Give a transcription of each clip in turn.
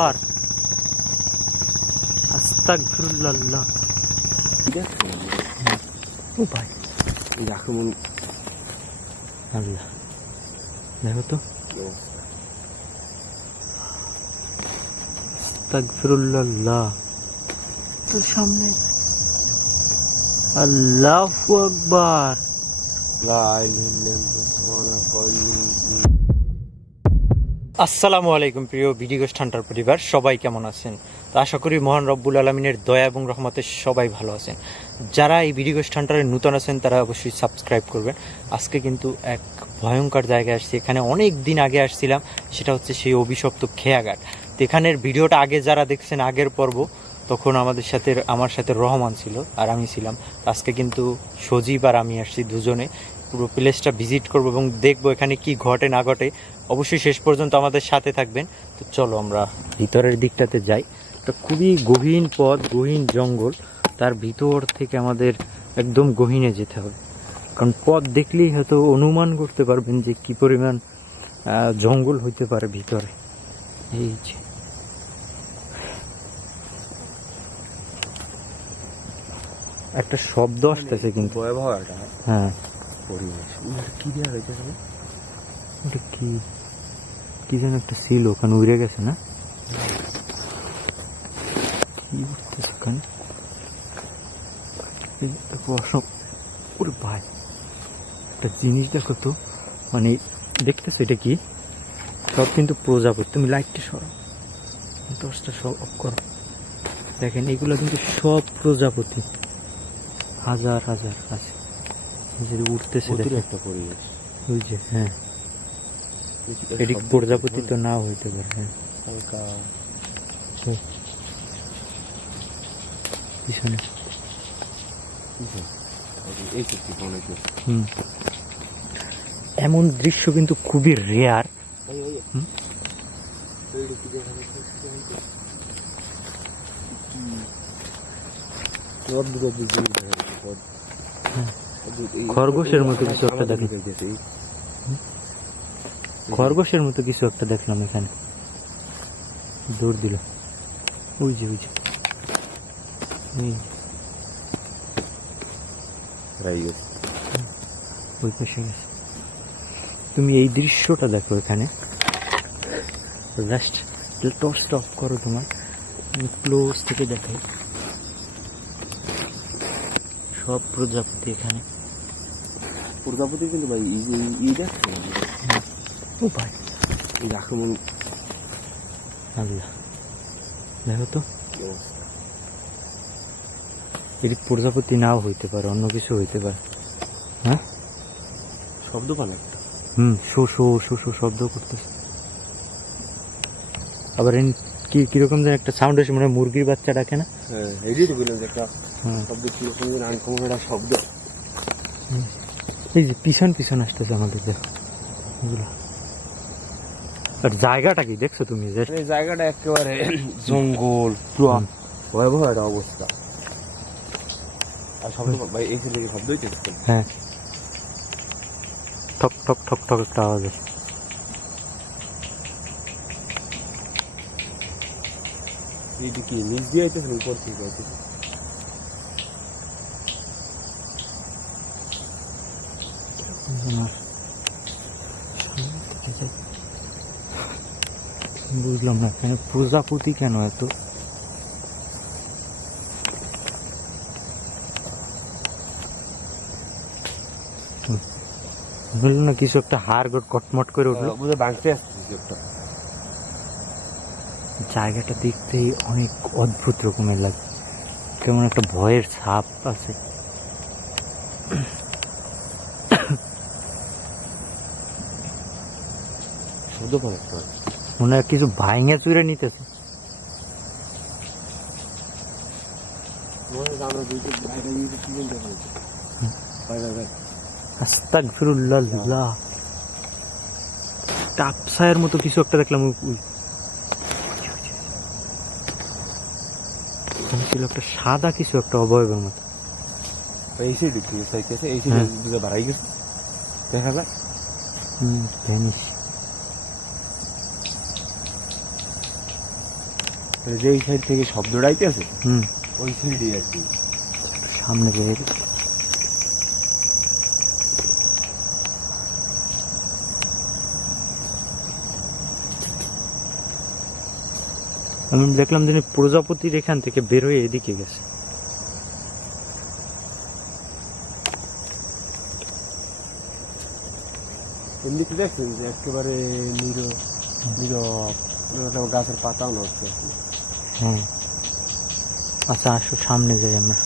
আর আস্তাগফিরুল্লাহ। ও ভাই আক্রমণ আল্লাহ, দেখো তো আস্তাগফিরুল্লাহ। তোর সামনে আল্লাহু আকবার। আসসালামু আলাইকুম প্রিয় ভিডিও হান্টার পরিবার, সবাই কেমন আছেন? তো আশা করি মহান রব্বুল আলমিনের দয়া এবং রহমতে সবাই ভালো আছেন। যারা এই ভিডিও হান্টারে নূতন আছেন তারা অবশ্যই সাবস্ক্রাইব করবেন। আজকে কিন্তু এক ভয়ঙ্কর জায়গায় আসছি। এখানে অনেক দিন আগে আসছিলাম, সেটা হচ্ছে সেই অভিশপ্ত খেয়াঘাট। তো এখানের ভিডিওটা আগে যারা দেখছেন আগের পর্ব, তখন আমার সাথে রহমান ছিল আর আমি ছিলাম। আজকে কিন্তু সজীব আর আমি আসছি দুজনে। পুরো প্লেসটা ভিজিট করবো এবং দেখবো এখানে কি ঘটে না ঘটে। অবশ্যই শেষ পর্যন্ত আমাদের সাথে থাকবেন। তো চলো আমরা ভিতরের দিকটাতে যাই। এটা খুবই গহীন পথ, গহীন জঙ্গল। তার ভিতর থেকে আমাদের একদম গহীনে যেতে হবে, কারণ পথ দেখলেই হয়তো অনুমান করতে পারবেন যে কি পরিমাণ জঙ্গল হইতে পারে ভিতরে। এই যে একটা শব্দ আসতেছে কিন্তু ভয়াবহ একটা হ্যাঁ পরিবেশ। কি দেওয়া হয়েছে ওটা কি কি যেন একটা ছিল, ওখানে উড়ে গেছে না? কি উঠতেছে ওখানে? ওরে ভাই, একটা জিনিস দেখো তো, মানে দেখতেছো এটা কি? সব কিন্তু প্রজাপতি। তুমি লাইটটা সরো, দশটা সব অফ করো। দেখেন এগুলো কিন্তু সব প্রজাপতি, হাজার হাজার আছে যে উঠতেছে। দেখেন একটা পরিবেশ, ওই যে হ্যাঁ, এটি প্রজাপতি তো নাও হইতে পারে। হ্যাঁ হালকা পিছনে এমন দৃশ্য কিন্তু খুবই রেয়ার। খরগোশের মতো কিছু একটা দেখলাম, খরগোশের মতো কিছু একটা দেখলাম এখানে, দৌড় দিল। ওই যে ওই যে ওই পাশে গেছে। তুমি এই দৃশ্যটা দেখো এখানে, জাস্ট টর্চটা অফ করো, তোমার ক্লোজ থেকে দেখো সব প্রজাপতি এখানে। প্রজাপতি কিন্তু ভাই এই দেখছে ও ভাই এই আক্রমণ আল্লাহ, দেখো তো এটি প্রজাপতি নাও হইতে পারে, অন্য কিছু হইতে পারে। হ্যাঁ শব্দ পান একটা শো শো শো শো শব্দ করতেছে। আবার কিরকম যেন একটা সাউন্ড আসে, মানে মুরগির বাচ্চা ডাকে না? হ্যাঁ এটাই তো বললাম যে একটা শব্দ, কিরকম যেন আনকমন একটা শব্দ। এই যে পিছন পিছন আসতেছে আমাদের, দেখো এগুলো। আর জায়গাটা কি দেখছো তুমি? এই জায়গাটা একেবারে জঙ্গল, পুরো ভয়াবহ একটা অবস্থা। আর শব্দ ভাই এই থেকে শব্দ হইতেছে। হ্যাঁ ঠক ঠক ঠক ঠক একটা আওয়াজ আছে। এইটা কি নিচ দিয়ে আইতেছে না উপর থেকে আইতেছে? বুঝলাম না এখানে প্রজাপতি কেন এত? বললো না কিছু একটা হাড় গোট কটমট করে উঠলো, বুঝে ভাঙতে আসতেছে একটা। জায়গাটা দেখতেই অনেক অদ্ভুত রকমের লাগে, কেমন একটা ভয়ের ছাপ আছে। শব্দ পান একটা, মনে হয় কিছু ভাঙে চুরে নিতেছে। আস্তাগফিরুল্লাহ। টাপসায়ের মতো কিছু একটা দেখলাম, ছিল একটা সাদা কিছু একটা অবয়বের মতো। এই সাইড চাইতেছে, এই সাইড বাড়াই গেছে, দেখা যায়। ভ্যানিশ মানে যে সাইড থেকে শব্দটা আইতেছে হুম ওই সাইডই আর কি। সামনে বের আমি দেখলাম যে প্রজাপতির এখান থেকে বের হয়ে এদিকে গেছে। এমনিতে দেখছেন যে একেবারে নীরব নীরব গাছের পাতাও নড়ছে। হ্যাঁ আচ্ছা আসো সামনে যাই আমরা।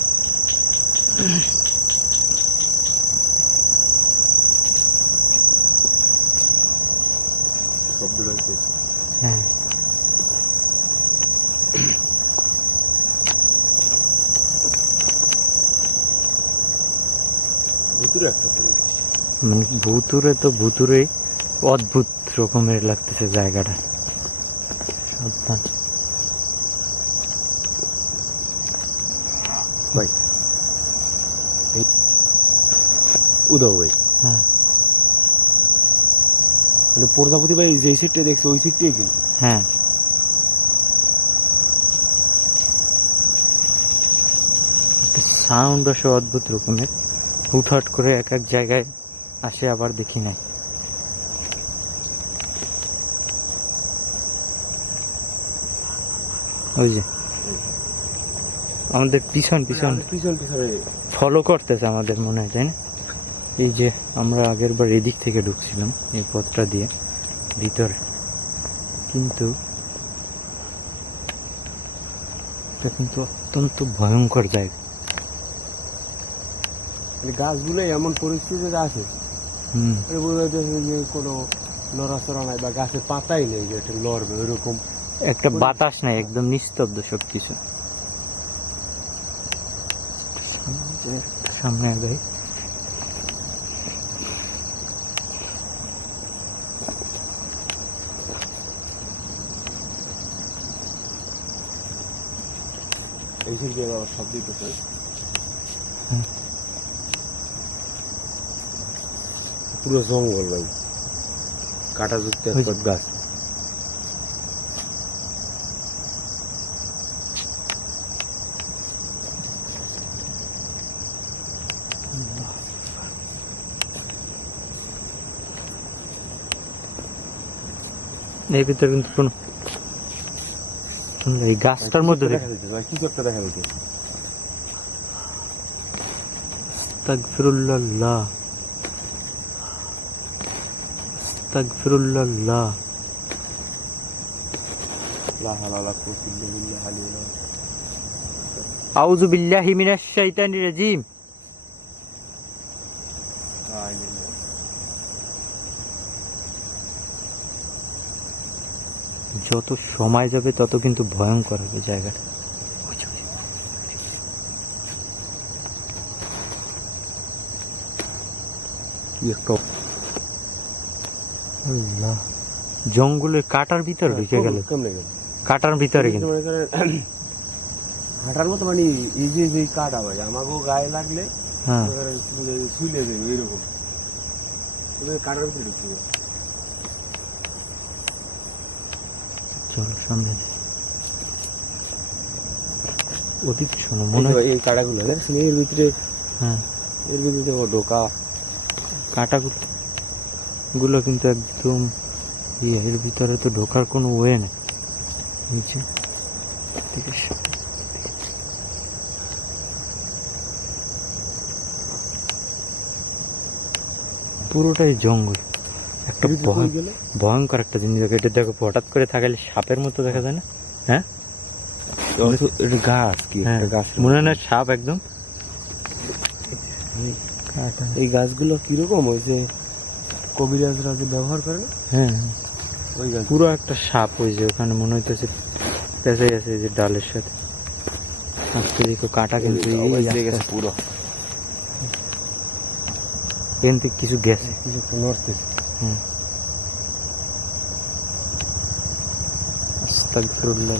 শব্দটা হচ্ছে হ্যাঁ ভিতরে একটা করে। মানে ভুতুরে তো ভুতুরে অদ্ভুত রকমের লাগতেছে জায়গাটা। সাবধান। ভাই উদয় ভাই হ্যাঁ মানে প্রজাপতি ভাই যে সিটটা দেখছে ওই সিটটাই কিন্তু হ্যাঁ সাউন্ড আসে অদ্ভুত রকমের, হুটহাট করে এক এক জায়গায় আসে আবার দেখি নাই। ওই যে আমাদের পিছন পিছন পিছন পিছনে ফলো করতেছে আমাদের মনে হয়, তাই না? এই যে আমরা আগের বার এদিক থেকে ঢুকছিলাম এই পথটা দিয়ে ভিতরে, কিন্তু এটা কিন্তু অত্যন্ত ভয়ঙ্কর জায়গা। মানে গাছগুলো এমন পরিস্থিতিতে আছে হুম বোঝা যাচ্ছে যে কোনো নড়াচড়া নাই বা গাছের পাতাই নেই যে এটা লড়বে ওইরকম। একটা বাতাস নাই, একদম নিস্তব্ধ সবকিছু। সামনে আগে এই সিটে আবার শব্দ দিতেছে। পুরো জঙ্গল ভাই, কাটা যুক্ত একটা গাছ। এর ভিতরে কিন্তু কোনো এই গাছটার মধ্যে দেখা যাচ্ছে ভাই, কিছু একটা দেখা যাচ্ছে। আস্তাগফিরুল্লাহ আস্তাগফিরুল্লাহ। লা হাওলা ওয়ালা কুওয়াতা ইল্লা বিল্লাহ আলিয়্যিল আযীম। আউযু বিল্লাহি মিনাশ শাইতানির রাজীম। যত সময় যাবে তত কিন্তু ভয়ঙ্কর হবে জায়গাটা। কি একটা আল্লাহ, জঙ্গলের কাটার ভিতরে ঢুকে গেল, কেমনে গেল কাটার ভিতরে কিন্তু হাঁটার মতো মানে এই যে কাটা ভাই আমাকেও গায়ে লাগলে হ্যাঁ ছুলে দেবে এইরকম কাটার ভিতরে ঢুকছে। চলো সামনে অধিক শোনো মনে হয় এই কাটাগুলো দেখছেন এর ভিতরে, হ্যাঁ এর ভিতরে ঢোকা কাটাগুলো গুলো কিন্তু একদম এর ভিতরে তো ঢোকার কোনো ওয়ে নেই। নিচে থেকে পুরোটাই জঙ্গল, একটা ভয়ঙ্কর একটা জিনিস। দেখো এটা, দেখো হঠাৎ করে থাকলে সাপের মতো দেখা যায় না? হ্যাঁ এটা গাছ কি হ্যাঁ একটা গাছ মনে হয় না সাপ একদম। এই গাছগুলো কিরকম ওই যে কবিরাজরা যে ব্যবহার করে না, হ্যাঁ ওই গাছ পুরো একটা সাপ, ওই যে ওখানে মনে হইতেছে পেঁচে গেছে যে ডালের সাথে। আজকে দেখো কাটা কিন্তু গেছে পুরো, এখান থেকে কিছু গেছে, কিছু একটা নড়তেছে। হুম আস্তাগফিরুল্লাহ।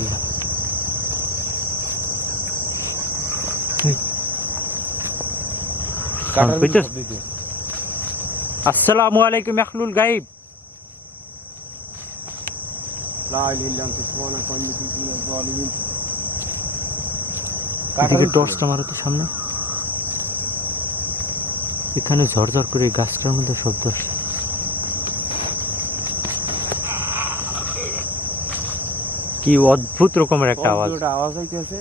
আসসালামু আলাইকুম আখলুল গাইব। এদিকে টর্চটা মারো তো সামনে। এখানে ঝরঝর করে এই গাছটার মধ্যে শব্দ আসে। কি অদ্ভুত রকমের একটা আওয়াজ। আওয়াজ হইতেছে,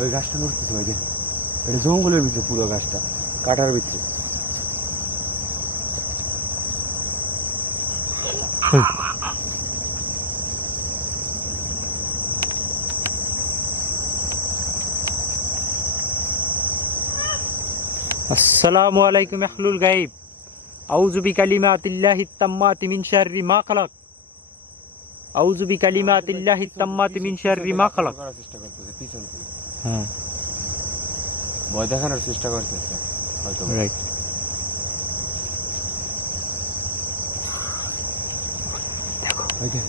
ওই গাছটা নড়তেছে ভাই, দেখেন এটা জঙ্গলের ভিতরে, পুরো গাছটা কাটার ভিতরে। আসসালামু আলাইকুম আহলুল গায়ব, আউযু বিকালিমাতিল্লাহিত তাম্মাতি মিন শাররি মা খালাক, আউযু বিকালিমাতিল্লাহিত তাম্মাতি মিন শাররি মা খালাক। করার চেষ্টা করতেছে পিছন থেকে, হ্যাঁ ভয় দেখানোর চেষ্টা করতেছে হয়তো। রাইট। দেখেন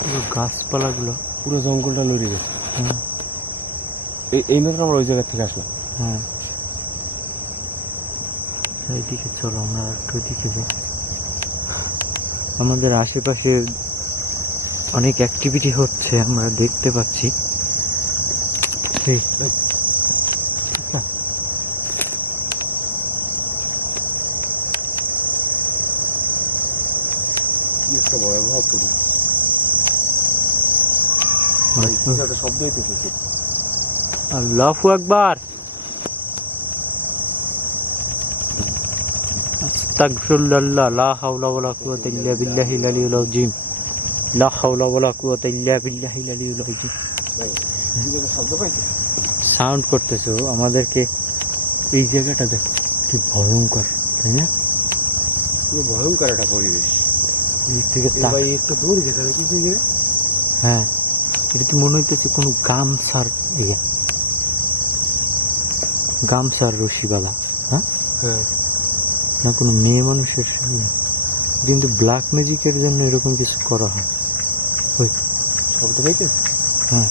পুরো গাছপালাগুলো, পুরো জঙ্গলটা লড়ে গেছে। হ্যাঁ এই মাত্র আমরা ওই জায়গা থেকে আসলাম। হ্যাঁ, এইদিকে চলো, আমরা একটু দিকে যাই। আমাদের আশেপাশে অনেক অ্যাক্টিভিটি হচ্ছে, আমরা দেখতে পাচ্ছি। এই, কি একটা ভয়াবহ পুরো শব্দ হইতেছে। আল্লাহু আকবার, আস্তাগফিরুল্লাহ, লা হাওলা ওয়ালা কুওয়াতা ইল্লা বিল্লাহিল আলিয়্যিল আযীম, লা হাওলা ওয়ালা কুওয়াতা ইল্লা বিল্লাহিল আলিয়্যিল আযীম। শব্দ পাইছে, সাউন্ড করতেছে ও আমাদেরকে। এই জায়গাটা দেখো কি ভয়ঙ্কর, তাই না? পুরো ভয়ঙ্কর একটা পরিবেশ। এই থেকে ভাই একটু দূর গেছে কিছু গিয়ে। হ্যাঁ, এটা কি মনে হইতেছে কোনো গামছার ইয়ে, গামছার রশিবালা, হ্যাঁ হ্যাঁ, না কোনো মেয়ে মানুষের ইয়ে। কিন্তু ব্ল্যাক ম্যাজিকের জন্য এরকম কিছু করা হয়। ওই শব্দ পাইছে। হ্যাঁ,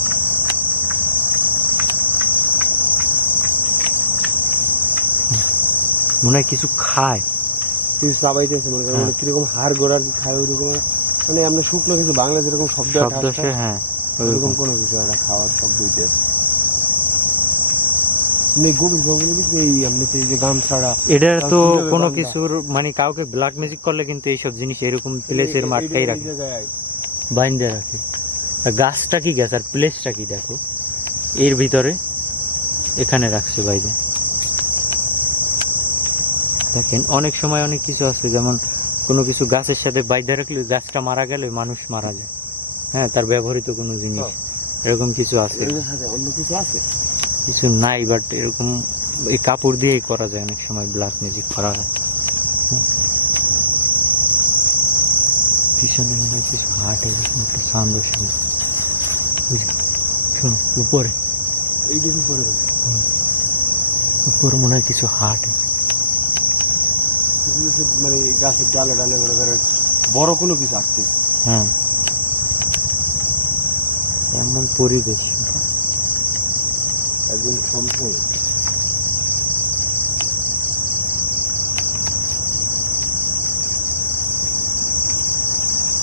মনে হয় কিছু খায়, কিছু চাবাইতেছে মনে করেন, হ্যাঁ। মানে কিরকম হাড় গোড়ার খায় ওই রকম, মানে আমরা শুকনো কিছু বাংলা যেরকম শব্দ শব্দ আসে, হ্যাঁ ওইরকম ওইরকম। কোনো কিছু একটা খাওয়ার শব্দ হইতেছে। গভীর জঙ্গলের ভিতরে এই এমনিতে এই যে গাম ছাড়া এটা তো কিভাবে কোনো বান্দা? কিছুর মানে কাউকে ব্ল্যাক ম্যাজিক করলে কিন্তু এইসব জিনিস এরকম প্লেসের মাঠটাই রাখে, বাইন্দে রাখে। আর গাছটা কি গাছ আর প্লেসটা কি দেখো, এর ভিতরে এখানে রাখছে বাইরে। দেখেন অনেক সময় অনেক কিছু আছে, যেমন কোনো কিছু গাছের সাথে বাইরে রাখলে গাছটা মারা গেলে মানুষ মারা যায়, হ্যাঁ, তার ব্যবহৃত কোনো জিনিস, এরকম কিছু আছে। অন্য কিছু আছে কিছু নাই, বাট এরকম এই কাপড় দিয়েই করা যায়, অনেক সময় ব্ল্যাক ম্যাজিক করা হয়। পিছনে মনে হচ্ছে হাট, এরকম একটা সাউন্ড শুনে, শোনো উপরে, এই দিন পরে উপরে মনে হয় কিছু হাট। কিছু কিছু মানে গাছের ডালে ডালে মনে করেন বড় কোনো কিছু আসতেছে। হ্যাঁ, এমন পরিবেশ, একদম সম্পূর্ণ।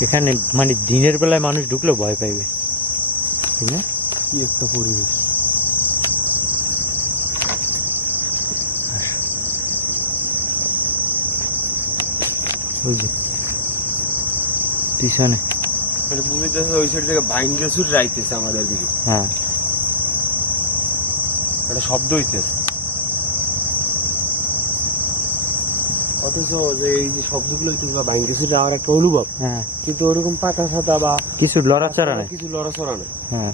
এখানে মানে দিনের বেলায় মানুষ ঢুকলেও ভয় পাইবে, ঠিক না? কি একটা পরিবেশ। ওই যে পিছনে, মানে বুঝতেছে ওই সাইড থেকে ভাঙ্গে ছুট রাইতেছে আমাদের দিকে, হ্যাঁ একটা শব্দ হইতেছে। অথচ যে এই যে শব্দগুলো হইতেছে বা ভাঙ্গে ছুটে আমার একটা অনুভব, হ্যাঁ, কিন্তু ওরকম পাতা ছাতা বা কিছু লড়াচড়া নেই, কিছু লড়াচড়া নেই। হ্যাঁ।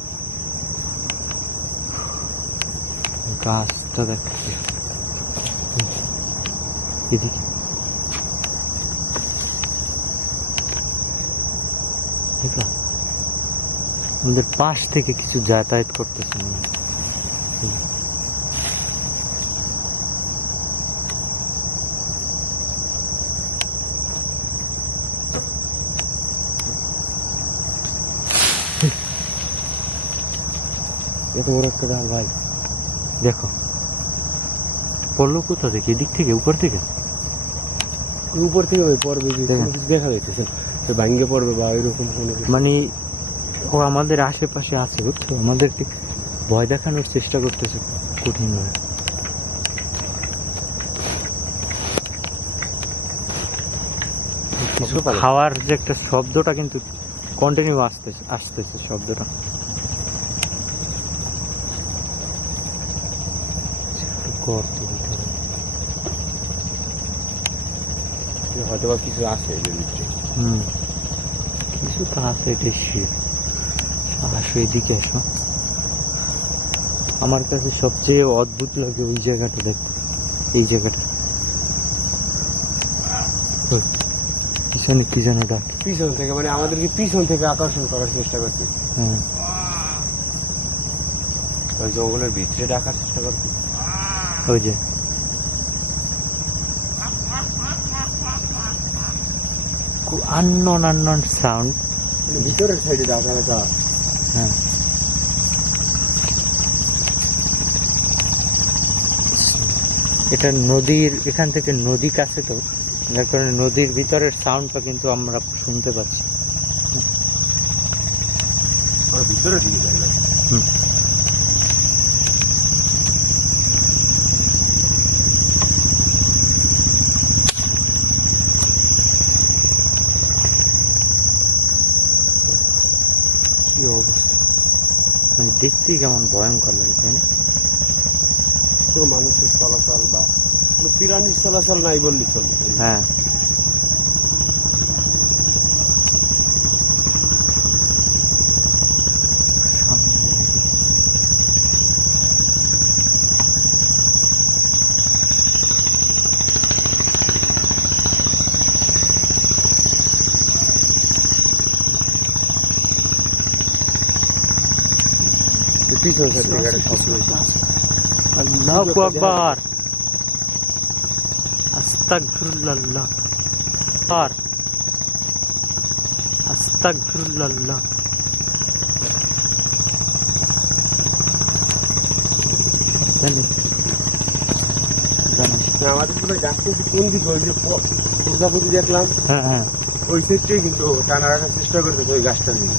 গাছটা দেখতে এদিকে, দেখো আমাদের পাশ থেকে কিছু যাতায়াত করতেছে মনে হয়। এত বড় একটা ডাল ভাই, দেখো পড়লো কোথা থেকে, এদিক থেকে, উপর থেকে। উপর থেকে ওই পড়বে যে দেখেন। কোনো কিছু দেখা যাইতেছে সে ভাঙ্গে পড়বে বা ওইরকম কোনো কিছু। মানে ও আমাদের আশেপাশে আছে, বুঝছো, আমাদেরকে ভয় দেখানোর চেষ্টা করতেছে কঠিন নয়। শব্দ পাবে। খাওয়ার যে একটা শব্দটা কিন্তু কন্টিনিউ আসতেছে শব্দটা। গর্ত ভিতরে। হয়তো বা কিছু আছে এদের ভিতরে। হুম, কিছু তো আছে বেশি। আসো এদিকে আসো। আমার কাছে সবচেয়ে অদ্ভুত লাগে ওই জায়গাটা, দেখো এই জায়গাটা। ওই, পিছনে কি যেন ডাক। পিছন থেকে মানে আমাদেরকে পিছন থেকে আকর্ষণ করার চেষ্টা করছে। হ্যাঁ, ওই জঙ্গলের ভিতরে ডাকার চেষ্টা করছে। ওই যে আননন সাউন্ড। মানে ভিতরের সাইডে ডাকা ডাকা। হ্যাঁ, এটা নদীর, এখান থেকে নদী কাছে তো, যার কারণে নদীর ভিতরের সাউন্ডটা কিন্তু আমরা শুনতে পাচ্ছি। আমরা ভিতরের দিকে যাই না। হুম, কি অবস্থা, মানে দেখতেই কেমন ভয়ঙ্কর লাগে, তাই না? কোনো মানুষের চলাচল বা কোনো প্রাণীর চলাচল নাই বললি চলে। হ্যাঁ, পিছন সাইড থেকে একটা শব্দ হয়েছে। আল্লাহু আকবার, আস্তাগফিরুল্লাহ, আর আস্তাগফিরুল্লাহ। জানি জানি। না, আমাদের তো ভাই ডাকতে কোন দিকে ওই যে প্রজাপতি দেখলাম হ্যাঁ হ্যাঁ, ওই সাইডটাই কিন্তু টানা রাখার চেষ্টা করতেছে ওই গাছটা নিয়ে।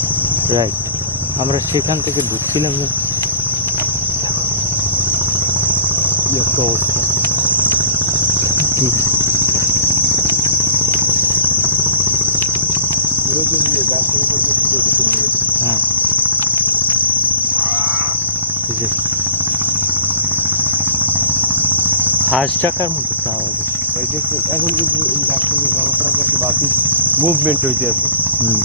রাইট। আমরা সেখান থেকে ঢুকছিলাম না। কি একটা অবস্থা। ঠিক। গাছের উপর দিয়ে কি করতে শুরু করেছে। হ্যাঁ, এই যে হাঁস ডাকার মতো আওয়াজ। ভাই দেখতে এখন কিন্তু এই গাছটা যে নড়াচড়া করছে বা মুভমেন্ট হইতে আছে। হুম,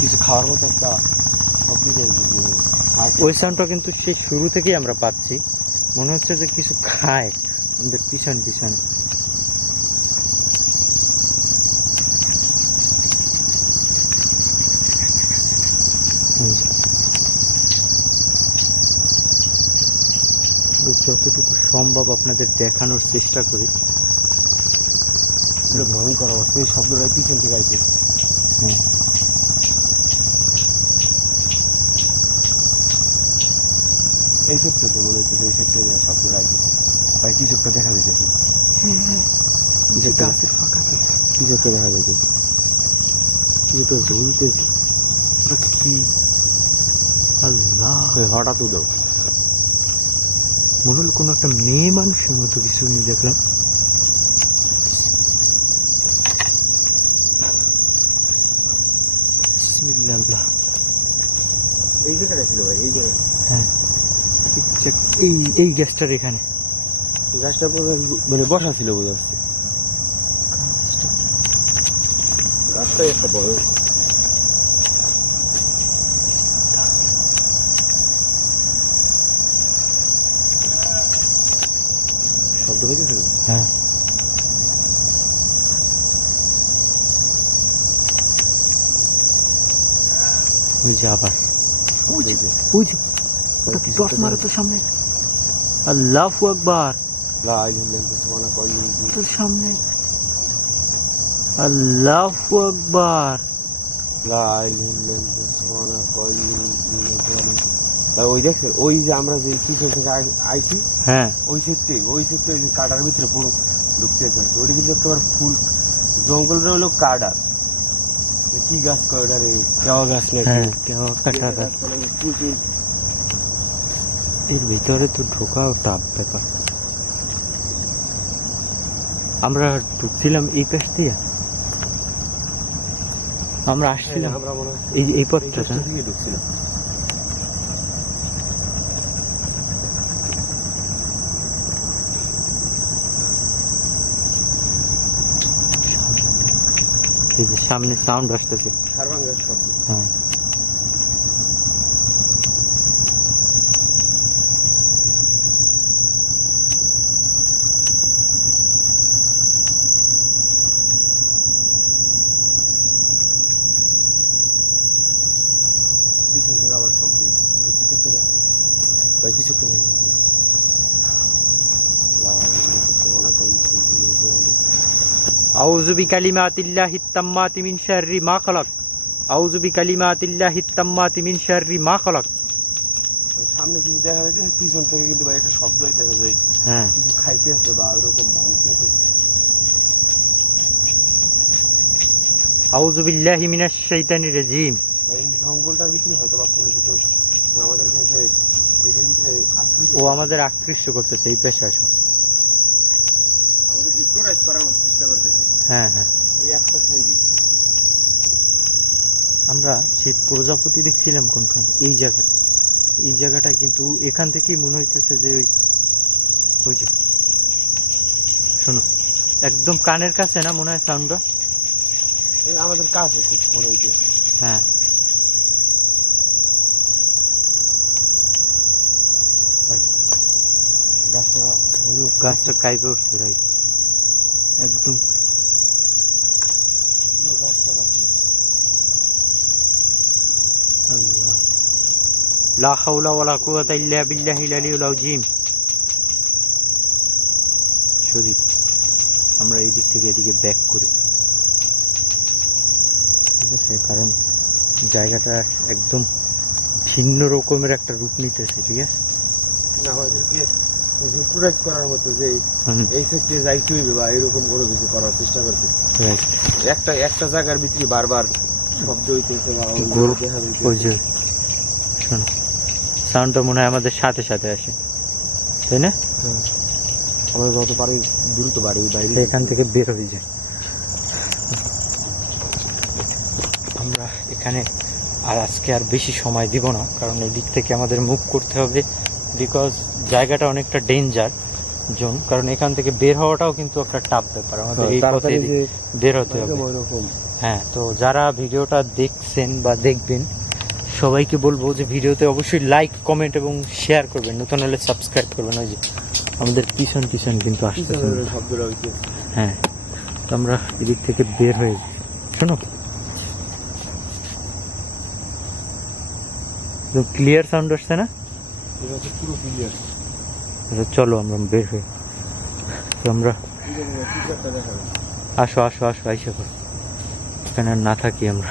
কিছু খাওয়ার মতো একটা শব্দ ওই সাউন্ডটা কিন্তু সেই শুরু থেকেই আমরা পাচ্ছি। মনে হচ্ছে যে কিছু খায় আমাদের পিছন পিছন। যতটুকু সম্ভব আপনাদের দেখানোর চেষ্টা করি। ভয়ঙ্কর অবস্থা, এই শব্দটা পিছন থেকে আইছে। হ্যাঁ, এই সত্য তো মনে হচ্ছে এই সত্য শব্দটা আইছে। ভাই কিছু একটা দেখা যাইতেছে। গাছের ফাঁকাতে কিছু একটা দেখা যাইতেছে। উল্টো কি আল্লাহ, হঠাৎ উঠো মনে হলো কোনো একটা মেয়ে মানুষের মতো কিছু নিয়ে দেখলাম। বিসমিল্লাহ। এই জায়গাটা ছিল ভাই, এই জায়গায় হ্যাঁ, এই গ্যাসটার এখানে গাছটা মানে বসা ছিল বোঝা যাচ্ছে। গাছটাই একটা বড় শব্দ হয়েছিল। হ্যাঁ, ওই যে আবার ওই যে টস মারে তো সামনে। আল্লাহু আকবার, তোর সামনে। আল্লাহু আকবার, ভাই ওই দেখছেন ওই যে আমরা যে পিছন থেকে আইছি হ্যাঁ ওই ক্ষেত্রে ওই কাটার ভিতরে পুরো ঢুকতেছে ওইটা কিন্তু একেবারে ফুল জঙ্গলটা হলো কাডার কি গাছ কয় ওটা রে কেওয়া গাছ নাকি হ্যাঁ কেওয়া কাটা গাছ। প্রচুর এর ভিতরে তো ঢোকাও টাফ ব্যাপার। আমরা ঢুকছিলাম এই পাশ দিয়ে, আমরা আসছিলাম আমরা মনে হয় এই পথটা না? থেকে ঢুকছিলাম। এই যে সামনে সাউন্ড আসতেছে। খারবাঙ্গার শব্দ। হ্যাঁ পিছন থেকে আবার শব্দ কিছু করে ভাই কিছু করে আউযু বিকালিমাতিল্লাহিত তাম্মাতি মিন শাররি মা খালাক। আউযু বিকালিমাতিল্লাহিত তাম্মাতি মিন শাররি মা খালাক। সামনে কিছু দেখা যাচ্ছে পিছন থেকে কিন্তু ভাই একটা শব্দ হইতেছে যে হ্যাঁ কিছু খাইতেছে বা ওরকম ভাঙতেছে। আউযু বিল্লাহি মিনাশ শাইতানির রাজিম। ভাই এই জঙ্গলটার ভিতরে হয়তো বা কোনো কিছু আমাদের কাছে এটার ভিতরে ও আমাদের আকৃষ্ট করতেছে এই পেশা আসো। আমাদের ইন্ট্রোডাইজ করার চেষ্টা করতেছে। হ্যাঁ হ্যাঁ ওই একটা সাইডই আমরা সেই প্রজাপতি দেখছিলাম কোনখানে, এই জায়গাটা কিন্তু এখান থেকেই মনে হইতেছে যে ওই যে শোনো একদম কানের কাছে না মনে হয় সাউন্ডটা? আমাদের কাছে খুব মনে হইতে। হ্যাঁ গাছটা কাইপে উঠছে ভাই একদম। আল্লাহ লা হাওলা ওয়ালা কুওয়াতা ইল্লা বিল্লাহিল আলিয়্যিল আযীম। সুদীপ আমরা এই দিক থেকে এদিকে ব্যাক করি, ঠিক আছে? কারণ জায়গাটা একদম ভিন্ন রকমের একটা রূপ নিতেছে, ঠিক আছে? আমাদেরকে ইন্ট্রোডাইজ করার মতো যে এই ক্ষেত্রে যাইতে হইবে বা এরকম কোনো কিছু করার চেষ্টা করতে। একটা জায়গার ভিতরে বারবার শব্দ হইতেছে বা দেখা ওই যে শোনো সাউন্ডটা মনে হয় আমাদের সাথে সাথে আসে, তাই না? আমরা যত পারি দ্রুত বাড়ি বাইরে এখান থেকে বের হয়ে যায়। আমরা এখানে আর আজকে আর বেশি সময় দিব না, কারণ এই দিক থেকে আমাদের মুভ করতে হবে, বিকজ জায়গাটা অনেকটা ডেঞ্জার জোন। কারণ এখান থেকে বের হওয়াটাও কিন্তু একটা টাফ ব্যাপার, আমাদের এই পথে বের হতে হবে। হ্যাঁ, তো যারা ভিডিওটা দেখছেন বা দেখবেন সবাইকে বলবো যে ভিডিওতে অবশ্যই লাইক কমেন্ট এবং শেয়ার করবেন, নতুন হলে সাবস্ক্রাইব করবেন। ওই যে আমাদের পিছন পিছন কিন্তু আসছে শব্দটা হইতে। হ্যাঁ, তো আমরা এদিক থেকে বের হয়ে শোনো ক্লিয়ার সাউন্ড আসছে না? এটা পুরো ক্লিয়ার। চলো আমরা বের হই। তো আমরা আসো আসো আসো আইসা করো, এখানে আর না থাকি আমরা।